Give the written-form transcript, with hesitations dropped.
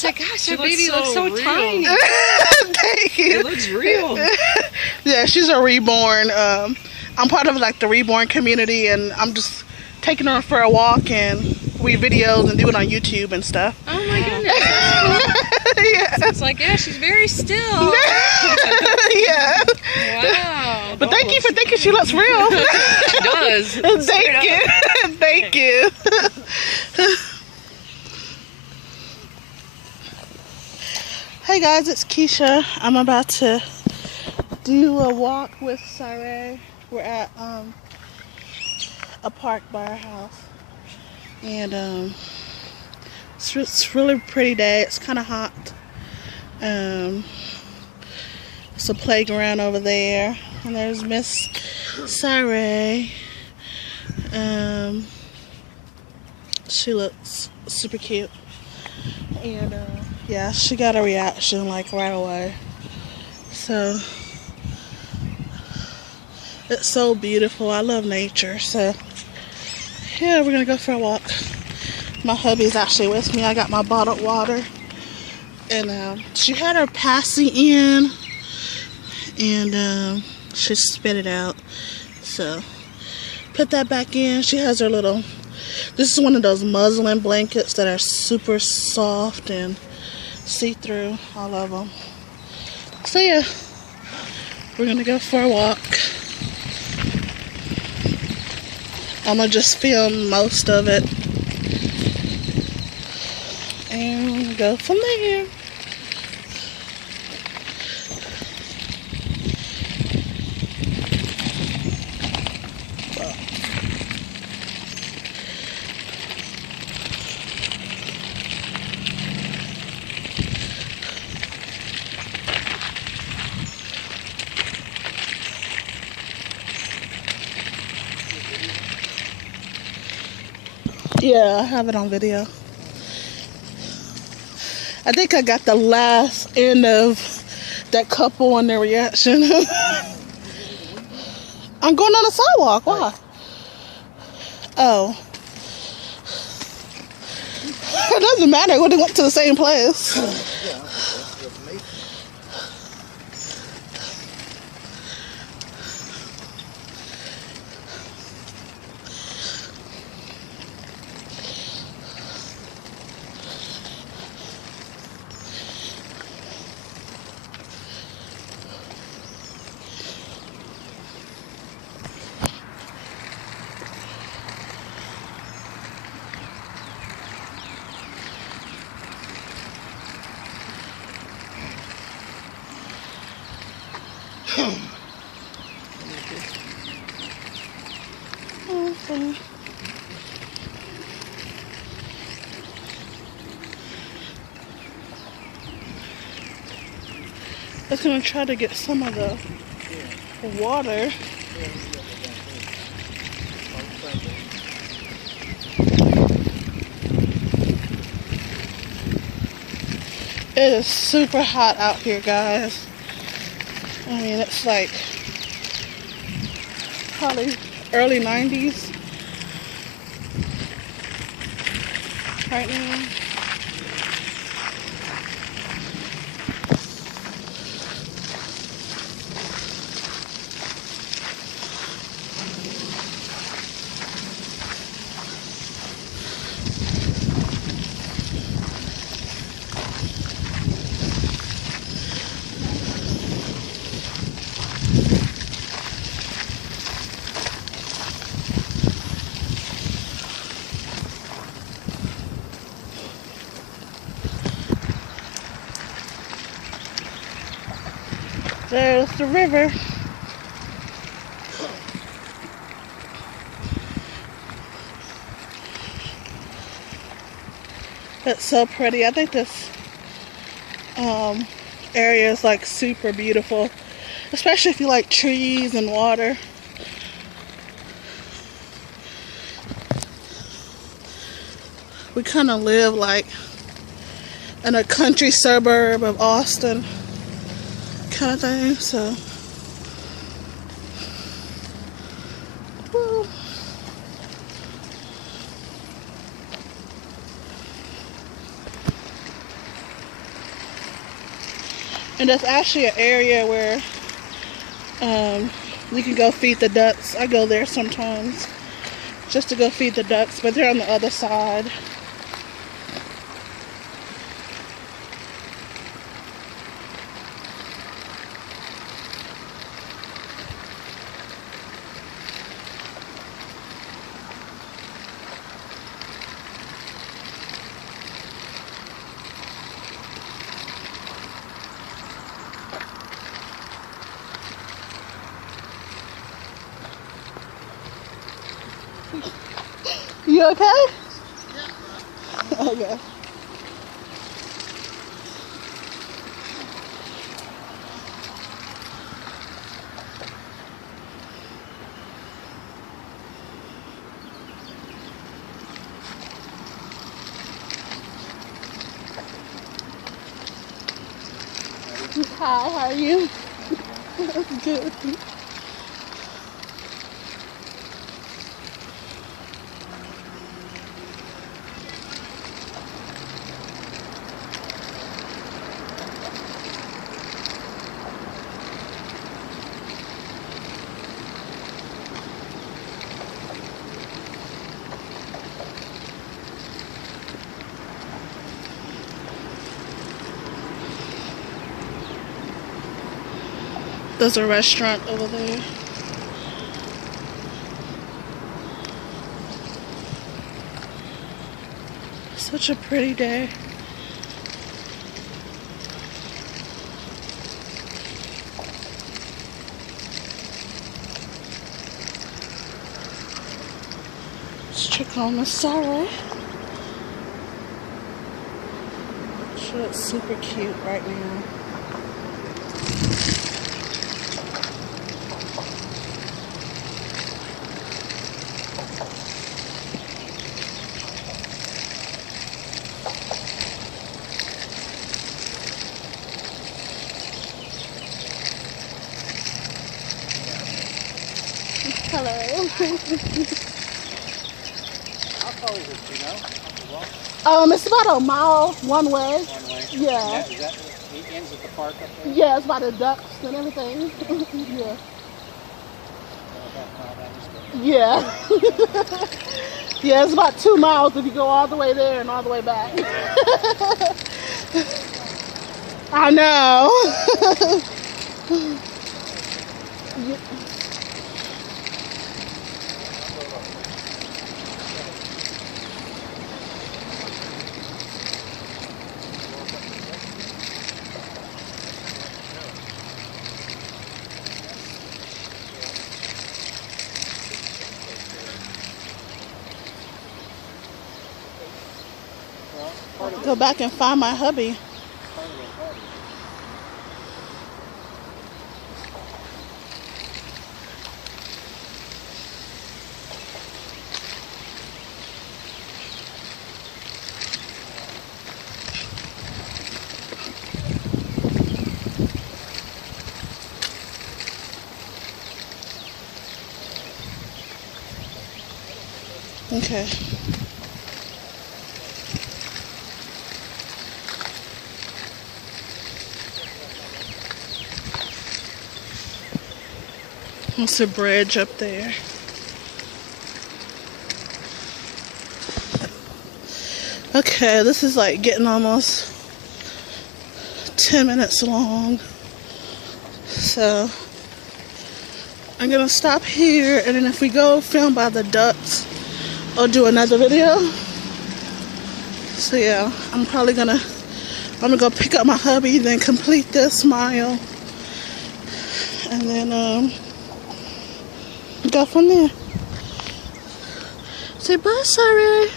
said, gosh, that baby looks so real. tiny. Thank you. It looks real. Yeah, she's a reborn. I'm part of like the reborn community, and I'm just taking her for a walk, and we videos and do it on YouTube and stuff. Oh my goodness. That's cool. Yeah. It's like, yeah, she's very still. Yeah. Wow. But thank you for thinking she looks real. She does. Thank you. Thank you. Hey guys, it's Keisha. I'm about to do a walk with cyrae. We're at a park by our house, and it's really pretty day. It's kind of hot. It's a playground over there, and there's Miss cyrae. She looks super cute, and yeah, she got a reaction like right away. So it's so beautiful. I love nature. So yeah, we're gonna go for a walk. My hubby's actually with me. I got my bottled water, and she had her passy in, and she spit it out. So put that back in. She has her little, this is one of those muslin blankets that are super soft and see-through. I love them. So yeah, we're gonna go for a walk. I'm gonna just film most of it and go from there. Yeah, I have it on video. I think I got the last end of that couple and their reaction. I'm going on the sidewalk. Why? Oh. It doesn't matter. We went to the same place. Okay. I was gonna try to get some of the water. It is super hot out here, guys. I mean, it's like probably early 90s right now. There's the river. It's so pretty. I think this area is like super beautiful, especially if you like trees and water. We kind of live like in a country suburb of Austin kind of thing, so woo. And there's actually an area where you can go feed the ducks. I go there sometimes just to go feed the ducks, but they're on the other side. You okay? Yeah. Okay. Hi, how are you? Good. There's a restaurant over there. Such a pretty day. Let's check on the cyrae. She looks super cute right now. Hello. How far is it, do you know? It's about a mile one way. One way? Yeah. Is that, it ends at the park up there? Yeah, it's by the ducks and everything. Yeah. Yeah. Yeah, it's about 2 miles if you go all the way there and all the way back. I know. Go back and find my hubby. Okay. There's a bridge up there. Okay, this is like getting almost 10 minutes long. So I'm gonna stop here, and then if we go film by the ducks, I'll do another video. So yeah, I'm gonna go pick up my hubby, then complete this mile, and then go from there. Say bye, sorry.